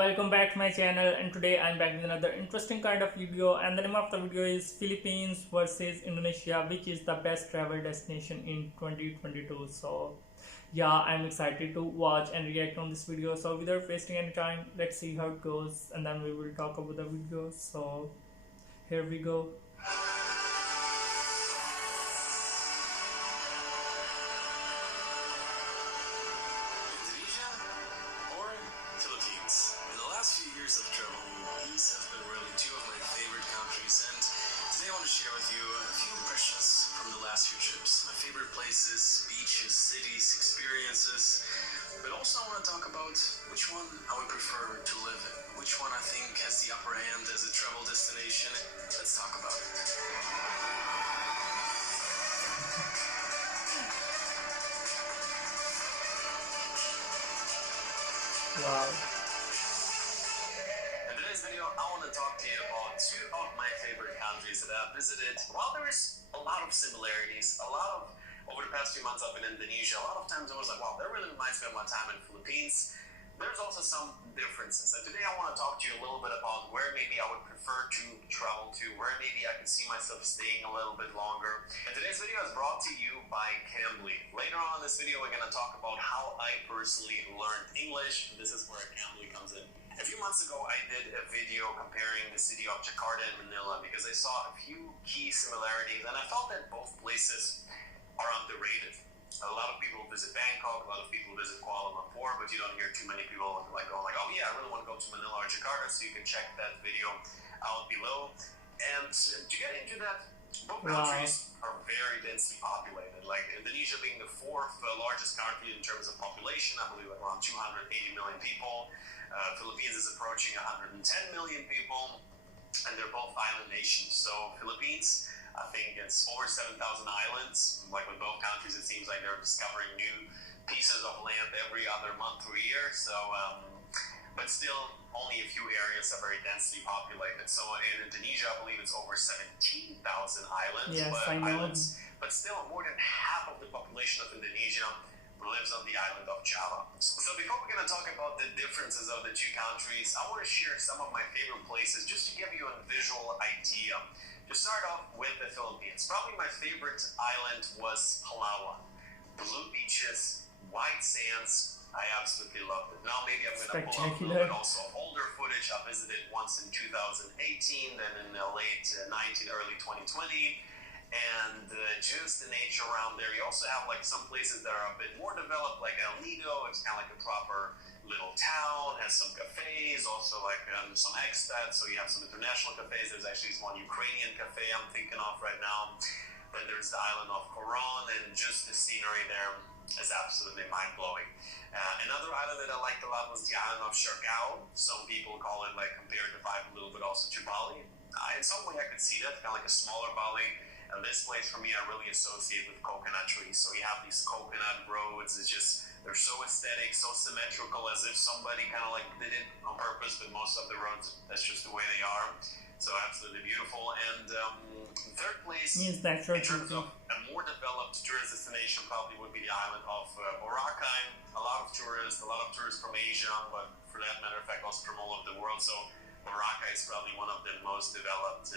welcome back to my channel, and today I'm back with another interesting kind of video, and the name of the video is Philippines versus Indonesia, which is the best travel destination in 2022. So yeah, I'm excited to watch and react on this video. So without wasting any time, let's see how it goes and then we will talk about the video. So here we go. Indonesia or Philippines? In the last few years of travel, these have been really two of my favorite countries, and today I want to share with you a few impressions from the last few trips. My favorite places, beaches, cities, experiences, but also I want to talk about which one I would prefer to live in, which one I think has the upper hand as a travel destination. Let's talk about it. Wow. In today's video, I want to talk to you about two of my favorite countries that I've visited. While there's a lot of similarities, over the past few months I've been in Indonesia, a lot of times I was like, wow, that really reminds me of my time in the Philippines. There's also some differences. And today I want to talk to you a little bit about where maybe I would prefer to travel to, where maybe I can see myself staying a little bit longer. And today's video is brought to you by Cambly. Later on in this video, we're going to talk about how I personally learned English. This is where Cambly comes in. A few months ago, I did a video comparing the city of Jakarta and Manila because I saw a few key similarities, and I felt that both places are underrated. A lot of people visit Bangkok, a lot of people visit Kuala Lumpur, but you don't hear too many people going like, oh yeah, I really want to go to Manila or Jakarta, so you can check that video out below. And to get into that, both countries are very densely populated. Like Indonesia being the fourth largest country in terms of population, I believe around 280 million people. Philippines is approaching 110 million people, and they're both island nations. So Philippines, I think it's over 7,000 islands. Like with both countries, it seems like they're discovering new pieces of land every other month or year. So, but still, only a few areas are very densely populated. So in Indonesia, I believe it's over 17,000 islands. Yes, I know. But still, more than half of the population of Indonesia lives on the island of Java. So before we're going to talk about the differences of the two countries, I want to share some of my favorite places just to give you a visual idea. To start off with the Philippines, probably my favorite island was Palawan. Blue beaches, white sands, I absolutely loved it. Now maybe I'm going to pull up a little bit also older footage. I visited once in 2018, then in late 19, early 2020. And just the nature around there. You also have like some places that are a bit more developed, like El Nido. It's kind of like a proper little town, has some cafes, also like some expats. So you have some international cafes. There's actually one Ukrainian cafe I'm thinking of right now. Then there's the island of Coron, and just the scenery there is absolutely mind-blowing. Another island that I liked a lot was the island of Siargao. Some people call it, like, compared the vibe a little bit also to Bali. In some way I could see that, kind of like a smaller Bali. And this place for me I really associate with coconut trees. So you have these coconut roads. It's just, they're so aesthetic, so symmetrical, as if somebody kind of like did it on purpose, but most of the roads, that's just the way they are. So absolutely beautiful. And third place, in terms of a more developed tourist destination, probably would be the island of Boracay. A lot of tourists from Asia, but for that matter of fact also from all over the world. So Boracay is probably one of the most developed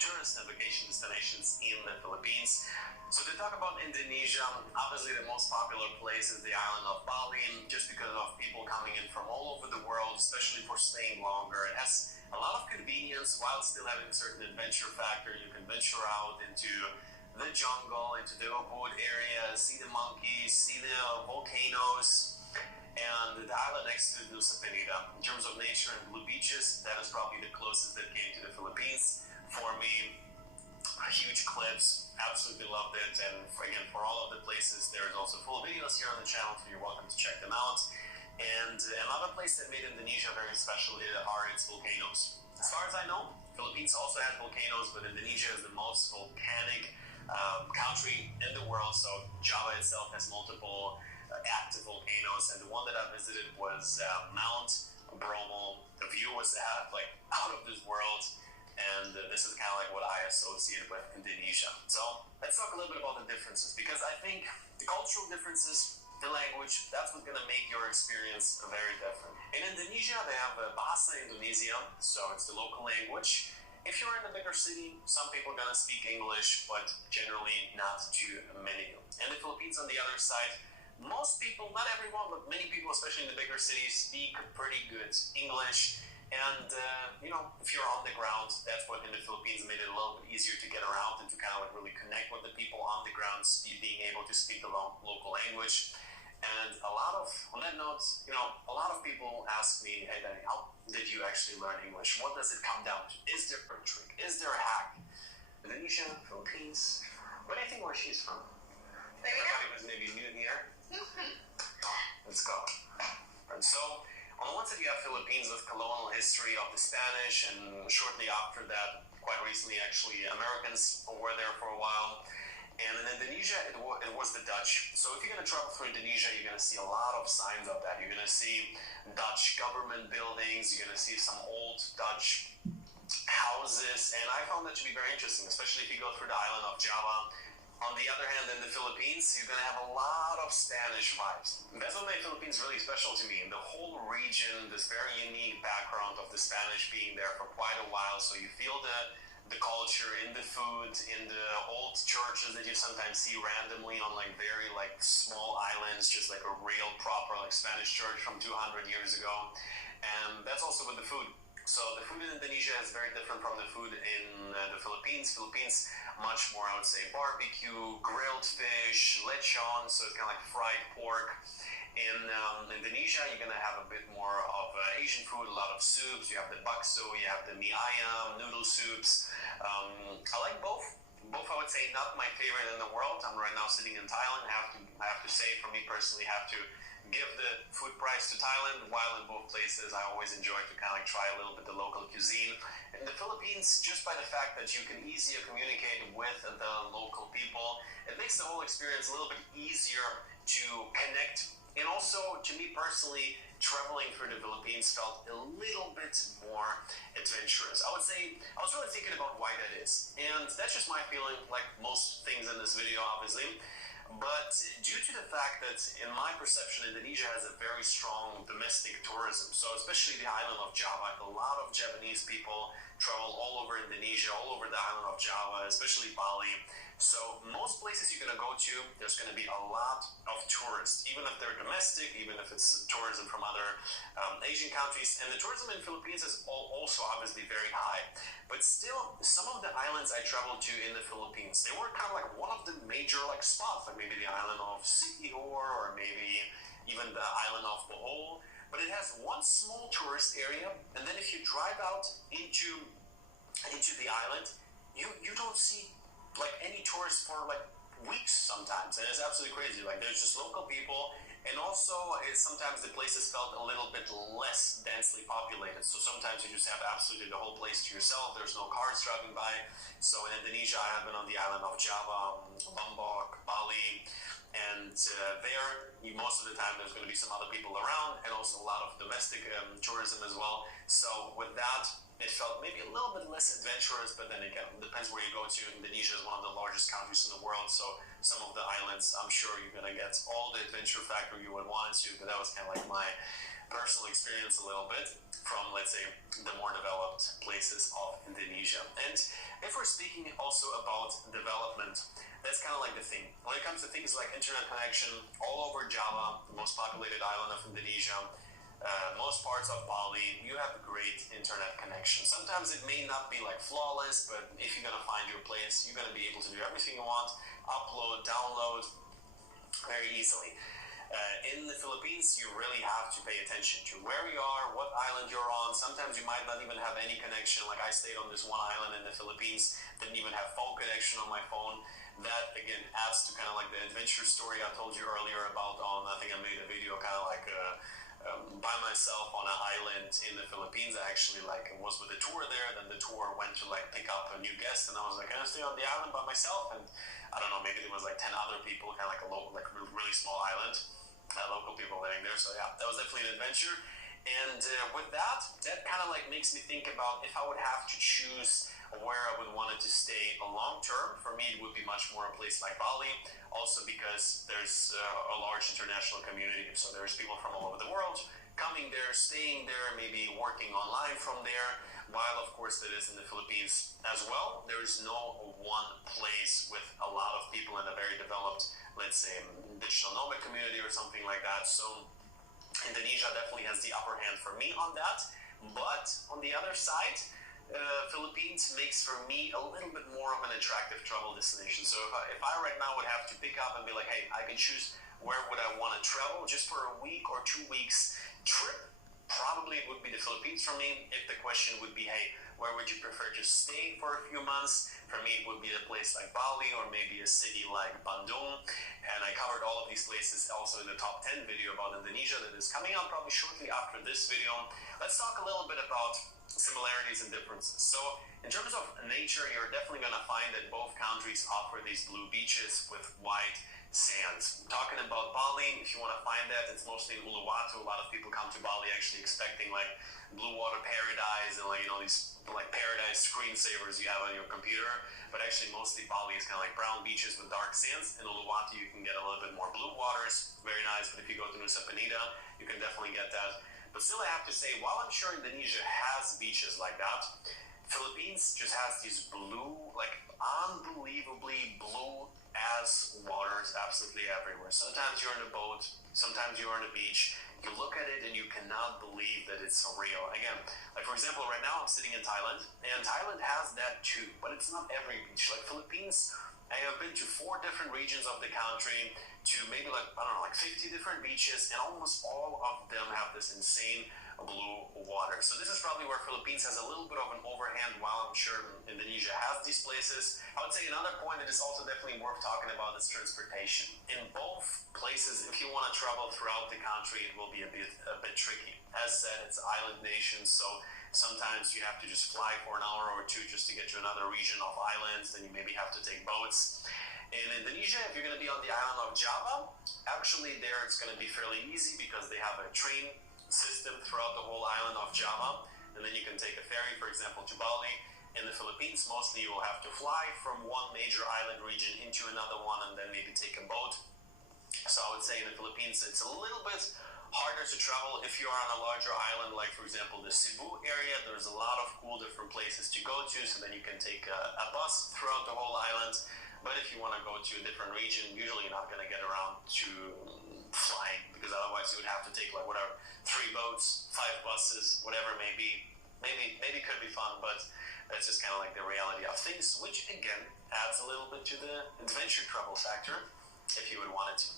tourist and vacation destinations in the Philippines. So to talk about Indonesia, obviously the most popular place is the island of Bali, just because of people coming in from all over the world, especially for staying longer. It has a lot of convenience while still having a certain adventure factor. You can venture out into the jungle, into the Ubud area, see the monkeys, see the volcanoes, and the island next to Nusa Penida. In terms of nature and blue beaches, that is probably the closest that came to the Philippines. For me, huge cliffs, absolutely loved it. And again, for all of the places, there's also full videos here on the channel, so you're welcome to check them out. And another place that made Indonesia very special are its volcanoes. As far as I know, Philippines also has volcanoes, but Indonesia is the most volcanic country in the world. So Java itself has multiple active volcanoes, and the one that I visited was Mount Bromo. The view was like out of this world. And this is kind of like what I associate with Indonesia. So let's talk a little bit about the differences, because I think the cultural differences the language, that's what's going to make your experience very different. In Indonesia, they have Bahasa Indonesia, so it's the local language. If you're in a bigger city, some people are going to speak English, but generally not too many. In the Philippines, on the other side, most people, not everyone, but many people, especially in the bigger cities, speak pretty good English. And, if you're on the ground, that's what in the Philippines made it a little bit easier to get around and to kind of like really connect with the people on the ground, being able to speak the local language. And on that note, a lot of people ask me, hey, Danny, how did you actually learn English? What does it come down to? Is there a trick? Is there a hack? Indonesia, Philippines. Where do you think where she's from? Everybody was maybe new here. Let's go. And so, on one side you have Philippines with colonial history of the Spanish, and shortly after that, quite recently actually, Americans were there for a while. And in Indonesia, it was the Dutch. So if you're going to travel through Indonesia, you're going to see a lot of signs of that. You're going to see Dutch government buildings. You're going to see some old Dutch houses. And I found that to be very interesting, especially if you go through the island of Java. On the other hand, in the Philippines, you're going to have a lot of Spanish vibes. That's what made Philippines really special to me. The whole region, this very unique background of the Spanish being there for quite a while. So you feel the culture in the food, in the old churches that you sometimes see randomly on like very like small islands, just like a real proper like Spanish church from 200 years ago. And that's also with the food. So the food in Indonesia is very different from the food in the Philippines. Philippines, much more, I would say, barbecue, grilled fish, lechon, so it's kind of like fried pork. In Indonesia, you're going to have a bit more of Asian food, a lot of soups. You have the bakso, you have the mie ayam, noodle soups. I like both. Both, I would say, not my favorite in the world. I'm right now sitting in Thailand. I have to say, for me personally, have to give the food prize to Thailand. While in both places, I always enjoy to kind of like try a little bit the local cuisine. In the Philippines, just by the fact that you can easier communicate with the local people, it makes the whole experience a little bit easier to connect. And also, to me personally, traveling through the Philippines felt a little bit more adventurous. I would say, I was really thinking about why that is. And that's just my feeling, like most things in this video, obviously. But due to the fact that, in my perception, Indonesia has a very strong domestic tourism. So especially the island of Java, a lot of Japanese people travel all over Indonesia, all over the island of Java, especially Bali. So most places you're going to go to, there's going to be a lot of tourists, even if they're domestic, even if it's tourism from other Asian countries. And the tourism in Philippines is also obviously very high. But still, some of the islands I traveled to in the Philippines, they were kind of like one of the major like spots, like maybe the island of Siquijor or maybe even the island of Bohol. But it has one small tourist area, and then if you drive out into the island, you don't see like any tourists for like weeks sometimes, and it's absolutely crazy. Like there's just local people, and also sometimes the places felt a little bit less densely populated. So sometimes you just have absolutely the whole place to yourself. There's no cars driving by. So in Indonesia, I have been on the island of Java, Lombok, Bali, and most of the time there's going to be some other people around, and also a lot of domestic tourism as well. So with that, it felt maybe a little bit less adventurous, but then again, it depends where you go to. Indonesia is one of the largest countries in the world, so some of the islands, I'm sure you're going to get all the adventure factor you would want to, but that was kind of like my personal experience a little bit from, let's say, the more developed places of Indonesia. And if we're speaking also about development, that's kind of like the thing. When it comes to things like internet connection, all over Java, the most populated island of Indonesia, most parts of Bali, you have a great internet connection. Sometimes it may not be like flawless, but if you're going to find your place, you're going to be able to do everything you want, upload, download very easily. In the Philippines, you really have to pay attention to where you are, what island you're on. Sometimes you might not even have any connection. Like I stayed on this one island in the Philippines, didn't even have phone connection on my phone. That again adds to kind of like the adventure story I told you earlier about I think I made a video kind of like by myself on an island in the Philippines. I actually like was with a tour there. Then the tour went to like pick up a new guest, and I was like, can I stay on the island by myself? And I don't know, maybe there was like 10 other people, kind of like a local, like really small island, local people living there. So yeah, that was definitely an adventure. And with that kind of like makes me think about if I would have to choose where I would want it to stay long term. For me, it would be much more a place like Bali, also because there's a large international community, so there's people from all over the world coming there, staying there, maybe working online from there, while of course that is in the Philippines as well. There is no one place with a lot of people in a very developed, let's say, digital nomad community or something like that. So Indonesia definitely has the upper hand for me on that. But on the other side, Philippines makes for me a little bit more of an attractive travel destination. So if I right now would have to pick up and be like, hey, I can choose where would I want to travel just for a week or 2 weeks trip, probably it would be the Philippines for me. If the question would be, hey, where would you prefer to stay for a few months? For me, it would be a place like Bali or maybe a city like Bandung. And I covered all of these places also in the top 10 video about Indonesia that is coming out probably shortly after this video. Let's talk a little bit about similarities and differences. So in terms of nature, you're definitely going to find that both countries offer these blue beaches with white sands. Talking about Bali, if you want to find that, it's mostly in Uluwatu. A lot of people come to Bali actually expecting like blue water paradise and like, you know, these like paradise screensavers you have on your computer. But actually mostly Bali is kind of like brown beaches with dark sands. In Uluwatu you can get a little bit more blue waters, very nice. But if you go to Nusa Penida, you can definitely get that. But still, I have to say, while I'm sure Indonesia has beaches like that, Philippines just has these blue, like unbelievably blue as waters absolutely everywhere. Sometimes you're in a boat, sometimes you're on a beach. You look at it and you cannot believe that it's real. Again, like for example, right now I'm sitting in Thailand, and Thailand has that too, but it's not every beach. Like Philippines, I have been to 4 different regions of the country, to maybe like, I don't know, like 50 different beaches, and almost all of them have this insane blue water. So this is probably where Philippines has a little bit of an overhand, while I'm sure Indonesia has these places. I would say another point that is also definitely worth talking about is transportation. In both places, if you want to travel throughout the country, it will be a bit tricky. As said, it's island nation, so sometimes you have to just fly for an hour or 2 just to get to another region of islands, then you maybe have to take boats. In Indonesia, if you're going to be on the island of Java, actually there it's going to be fairly easy because they have a train system throughout the whole island of Java, and then you can take a ferry, for example, to Bali. In the Philippines, mostly you will have to fly from one major island region into another one and then maybe take a boat. So I would say in the Philippines it's a little bit harder to travel if you are on a larger island, like for example the Cebu area. There's a lot of cool different places to go to, so then you can take a bus throughout the whole island. But if you want to go to a different region, usually you're not going to get around to flying, because otherwise you would have to take like whatever, 3 boats, 5 buses, whatever it may be. Maybe could be fun, but that's just kind of like the reality of things, which again adds a little bit to the adventure travel factor if you would want it to.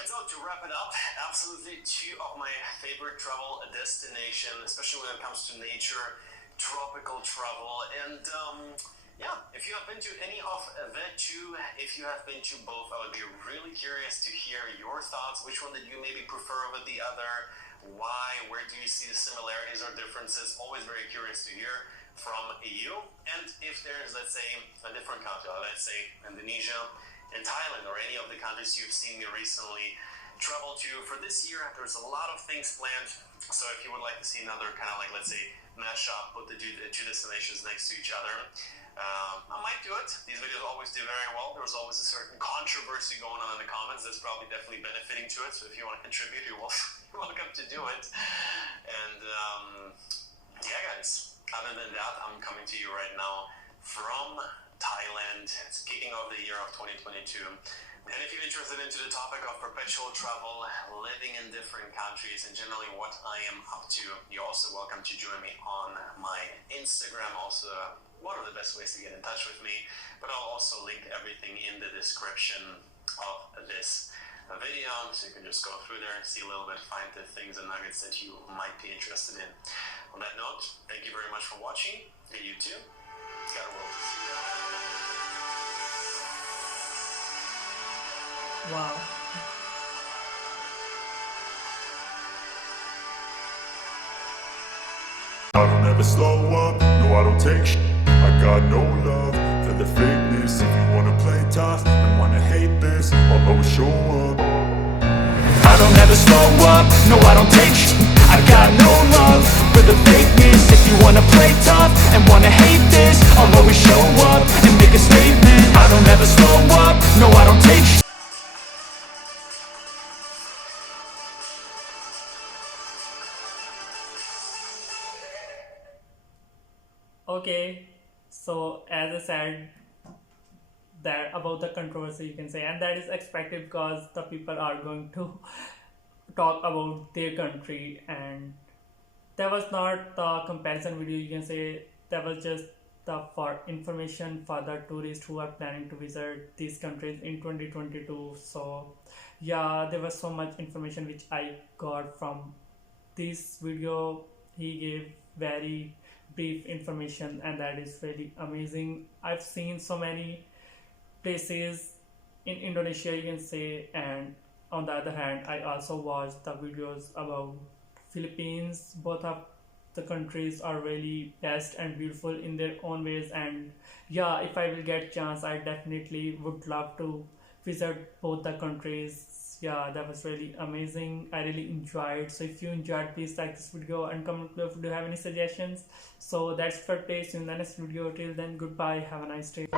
And so to wrap it up, absolutely 2 of my favorite travel destinations, especially when it comes to nature, tropical travel, and yeah, if you have been to any of the 2, if you have been to both, I would be really curious to hear your thoughts. Which one did you maybe prefer over the other? Why? Where do you see the similarities or differences? Always very curious to hear from you. And if there's, let's say, a different country, let's say Indonesia and Thailand, or any of the countries you've seen me recently travel to for this year, there's a lot of things planned. So if you would like to see another kind of like, let's say, mashup, put the 2 destinations next to each other, I might do it. These videos always do very well. There's always a certain controversy going on in the comments that's probably definitely benefiting to it. So if you want to contribute, you're welcome to do it. And yeah, guys, other than that, I'm coming to you right now from Thailand. It's kicking off the year of 2022. And if you're interested into the topic of perpetual travel, living in different countries, and generally what I am up to, you're also welcome to join me on my Instagram. Also, one of the best ways to get in touch with me. But I'll also link everything in the description of this video, so you can just go through there and see a little bit, find the things and nuggets that you might be interested in. On that note, thank you very much for watching, and you too. Got a world to see. Wow. I don't ever slow up, no I don't take sh**. I got no love for the fakeness. If you wanna play tough and wanna hate this, I'll always show up. I don't ever slow up, no I don't take sh**. I got no love for the fakeness. If you you wanna play tough and wanna hate this, I'll always show up and make a statement. I don't ever slow up, no I don't take shit. Okay, so as I said that about the controversy, you can say, and that is expected because the people are going to talk about their country, and that was not the comparison video, you can say. That was just the for information for the tourists who are planning to visit these countries in 2022. So yeah, there was so much information which I got from this video. He gave very brief information, and that is really amazing. I've seen so many places in Indonesia, you can say, and on the other hand, I also watched the videos about Philippines. Both of the countries are really best and beautiful in their own ways, and yeah, if I will get chance, I definitely would love to visit both the countries. Yeah, that was really amazing. I really enjoyed. So if you enjoyed, please like this video and comment below if you do have any suggestions. So that's for today. See you in the next video. Till then, goodbye, have a nice day.